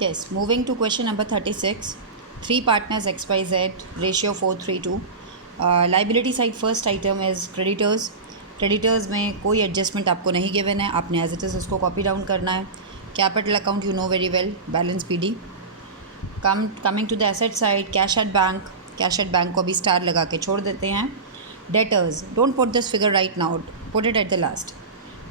Yes, moving to question number 36. Three partners XYZ, ratio 4:3:2. Liability side first item is creditors. Creditors में कोई adjustment आपको नहीं given है, आपने एज इट इज़ उसको कॉपी डाउन करना है. Capital account you know very well, balance PD. Coming to the asset side, cash at bank. Cash at bank को भी स्टार लगा के छोड़ देते हैं. Debtors, don't put this figure right now, put it at the last.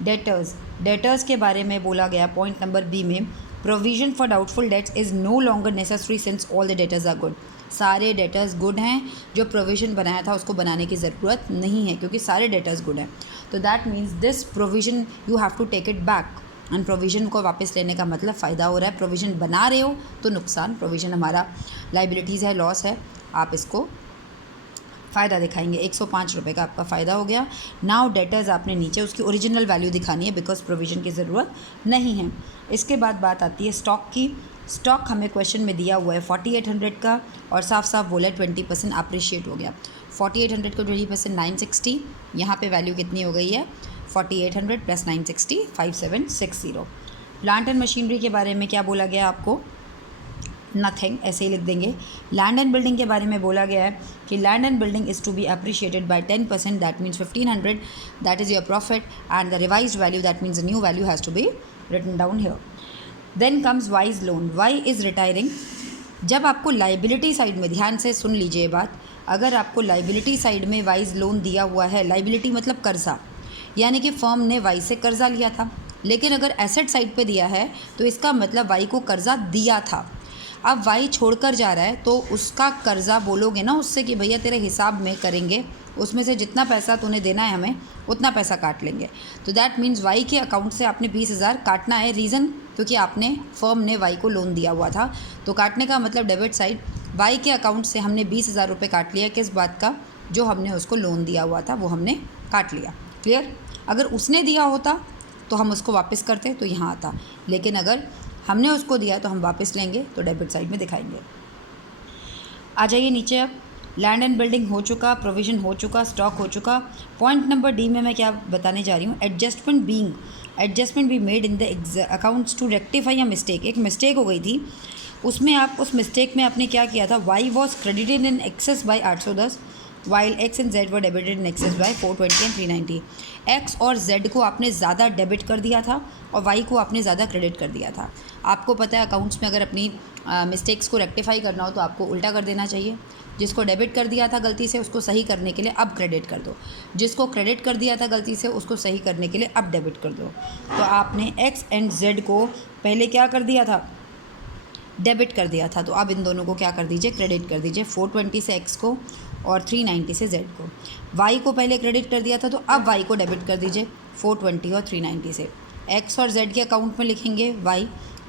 Debtors के बारे में बोला गया पॉइंट नंबर बी में, provision for doubtful debts is no longer necessary since all the debtors are good. सारे डेटर्स गुड हैं, जो provision बनाया था उसको बनाने की ज़रूरत नहीं है क्योंकि सारे डेटर्स गुड हैं. तो that means this provision you have to take it back. And provision को वापस लेने का मतलब फ़ायदा हो रहा है. प्रोविज़न बना रहे हो तो नुकसान, प्रोविज़न हमारा लाइबिलिटीज़ है, लॉस है, आप इसको फ़ायदा दिखाएंगे. 105 रुपये का आपका फ़ायदा हो गया. नाउ डेटर्स आपने नीचे उसकी ओरिजिनल वैल्यू दिखानी है बिकॉज प्रोविज़न की ज़रूरत नहीं है. इसके बाद बात आती है स्टॉक की. स्टॉक हमें क्वेश्चन में दिया हुआ है 4800 का और साफ साफ बोला है 20% अप्रिशिएट हो गया. 4800 को 20% 960. यहाँ पे वैल्यू कितनी हो गई है? 4800 प्लस 960 5760. प्लांट एंड मशीनरी के बारे में क्या बोला गया आपको? नथिंग, ऐसे ही लिख देंगे. लैंड एंड बिल्डिंग के बारे में बोला गया है कि land and building is to be appreciated by 10%, that means 1500, that is your profit and the revised value that means the new value has to be written down here. Then comes Y's loan. Y is retiring. जब आपको liability side में, ध्यान से सुन लीजिए बात, अगर आपको liability side में वाइज लोन दिया हुआ है, लाइबिलिटी मतलब कर्जा, यानी कि फर्म ने वाई से कर्जा लिया था, लेकिन अगर एसेट साइड पे दिया है तो इसका मतलब वाई को कर्जा दिया था. अब वाई छोड़कर जा रहा है तो उसका कर्जा बोलोगे ना उससे कि भैया तेरे हिसाब में करेंगे, उसमें से जितना पैसा तूने देना है हमें उतना पैसा काट लेंगे. तो दैट मीन्स वाई के अकाउंट से आपने 20,000 काटना है. रीज़न क्योंकि आपने फर्म ने वाई को लोन दिया हुआ था. तो काटने का मतलब डेबिट साइड, वाई के अकाउंट से हमने 20,000 रुपये काट लिया. किस बात का? जो हमने उसको लोन दिया हुआ था वो हमने काट लिया. क्लियर? अगर उसने दिया होता तो हम उसको वापस करते तो यहाँ आता, लेकिन अगर हमने उसको दिया तो हम वापस लेंगे तो डेबिट साइड में दिखाएंगे. आ जाइए नीचे. अब लैंड एंड बिल्डिंग हो चुका, प्रोविजन हो चुका, स्टॉक हो चुका. पॉइंट नंबर डी में मैं क्या बताने जा रही हूँ? Adjustment be made in the accounts to rectify a mistake. एक मिस्टेक हो गई थी, उसमें आप उस मिस्टेक में आपने क्या किया था? Y was credited in excess by 810 while X and Z were debited in excess by 420 and 390. X और जेड को आपने ज़्यादा डेबिट कर दिया था और वाई को आपने ज़्यादा क्रेडिट कर दिया था. आपको पता है अकाउंट्स में अगर अपनी मिस्टेक्स को रेक्टिफाई करना हो तो आपको उल्टा कर देना चाहिए. जिसको डेबिट कर दिया था गलती से उसको सही करने के लिए अब क्रेडिट कर दो, जिसको क्रेडिट कर दिया था गलती से उसको सही करने के लिए अब डेबिट कर दो. तो आपने एक्स एंड जेड को पहले क्या कर दिया था? डेबिट कर दिया था. तो अब इन दोनों को क्या कर दीजिए? क्रेडिट कर दीजिए. 420 से एक्स को और 390 से जेड को. वाई को पहले क्रेडिट कर दिया था तो अब वाई को डेबिट कर दीजिए 420 और 390 से. एक्स और जेड के अकाउंट में लिखेंगे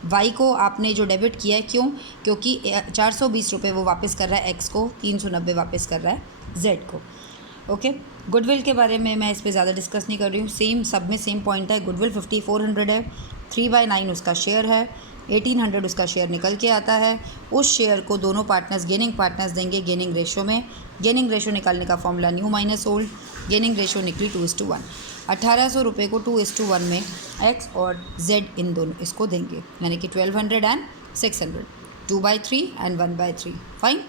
वाई को आपने जो डेबिट किया है, क्यों? क्योंकि 420 रुपये वो वापस कर रहा है एक्स को, 390 वापस कर रहा है जेड को. ओके. गुडविल के बारे में मैं इस पर ज़्यादा डिस्कस नहीं कर रही हूँ. सेम सब में सेम पॉइंट है. गुडविल 5400 है. 3/9 उसका शेयर है. 1800 उसका शेयर निकल के आता है. उस शेयर को दोनों पार्टनर्स गेनिंग पार्टनर्स देंगे गेनिंग रेशो में. गेनिंग रेशो निकालने का formula new minus old. Gaining ratio निकली 2:1. 1800 रुपये को 2:1 में एक्स और जेड इन दोनों इसको देंगे, यानी कि 1200 and 600. 2/3 and 1/3. Fine.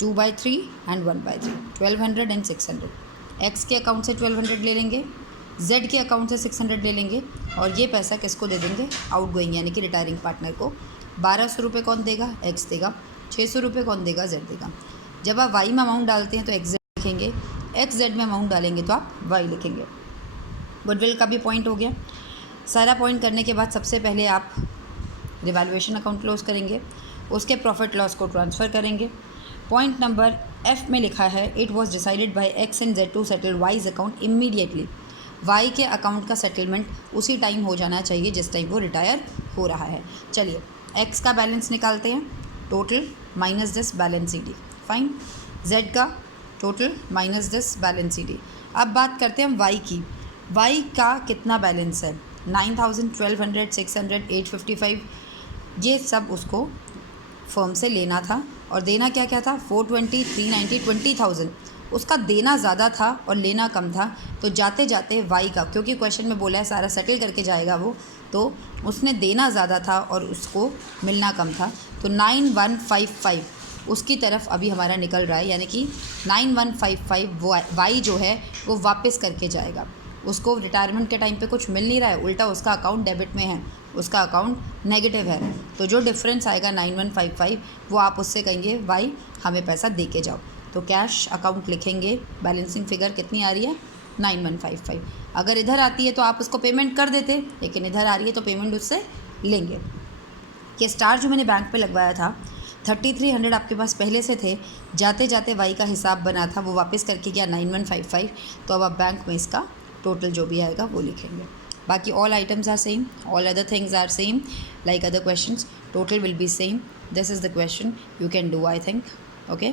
2/3 and 1/3. 1200 and 600. X के अकाउंट से 1200 ले लेंगे, जेड के अकाउंट से 600 ले लेंगे और ये पैसा किसको दे देंगे? आउट गोइंग यानी कि रिटायरिंग पार्टनर को. 1200 रुपये कौन देगा? एक्स देगा. 600 रुपये कौन देगा? जेड देगा. जब आप वाई में अमाउंट डालते हैं तो एक्स जेड लिखेंगे, एक्स जेड में अमाउंट डालेंगे तो आप वाई लिखेंगे. गुडविल का भी पॉइंट हो गया. सारा पॉइंट करने के बाद सबसे पहले आप रिवैल्यूएशन अकाउंट क्लोज करेंगे, उसके प्रॉफिट लॉस को ट्रांसफ़र करेंगे. पॉइंट नंबर एफ में लिखा है it was decided by X and Z to settle Y's account immediately. Y के अकाउंट का सेटलमेंट उसी टाइम हो जाना चाहिए जिस टाइम वो रिटायर हो रहा है. चलिए एक्स का बैलेंस निकालते हैं. Total minus this balance CD. Fine. Z का total minus this balance CD. अब बात करते हैं हम वाई की. वाई का कितना बैलेंस है? 9000, 1200, 600, 855. ये सब उसको फर्म से लेना था और देना क्या क्या था? 420, 390, 20,000. उसका देना ज़्यादा था और लेना कम था. तो जाते जाते वाई का, क्योंकि क्वेश्चन में बोला है सारा सेटल करके जाएगा वो, तो उसने देना ज़्यादा था और उसको मिलना कम था, तो 9155 उसकी तरफ अभी हमारा निकल रहा है, यानी कि 9155 वो वाई जो है वो वापस करके जाएगा। उसको रिटायरमेंट के टाइम पे कुछ मिल नहीं रहा है, उल्टा उसका अकाउंट डेबिट में है, उसका अकाउंट नेगेटिव है। तो जो डिफरेंस आएगा 9155 वो आप उससे कहेंगे वाई हमें पैसा दे के जाओ। तो कैश अकाउंट लिखेंगे, बैलेंसिंग फ़िगर कितनी आ रही है 9155। अगर इधर आती है तो आप उसको पेमेंट कर देते, लेकिन इधर आ रही है तो पेमेंट उससे लेंगे। ये स्टार जो मैंने बैंक पे लगवाया था 3300 आपके पास पहले से थे, जाते जाते वाई का हिसाब बना था, वो वापस करके गया 9155। तो अब आप बैंक में इसका टोटल जो भी आएगा वो लिखेंगे। बाकी all items are same, all other things are same like other questions, total will be same. This is the question, you can do I think. Okay,